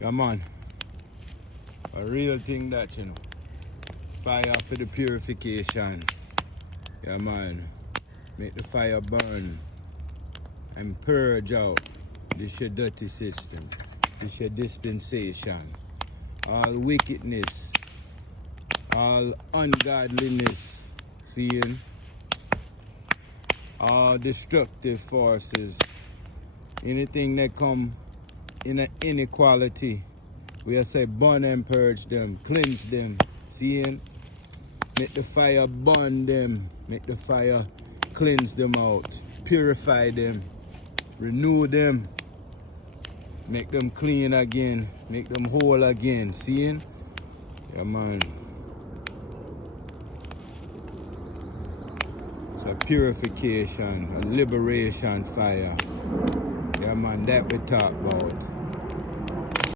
Yeah, man. A real thing that, you know. Fire for the purification. Yeah, man. Make the fire burn and purge out this your dirty system. This your dispensation. All wickedness. All ungodliness. Seeing? All destructive forces. Anything that come in an inequality. We say burn and purge them. Cleanse them. Seeing? Make the fire burn them. Make the fire cleanse them out. Purify them. Renew them. Make them clean again. Make them whole again. Seeing? Yeah, man. It's a purification, a liberation fire. Yeah, man, that we talk about.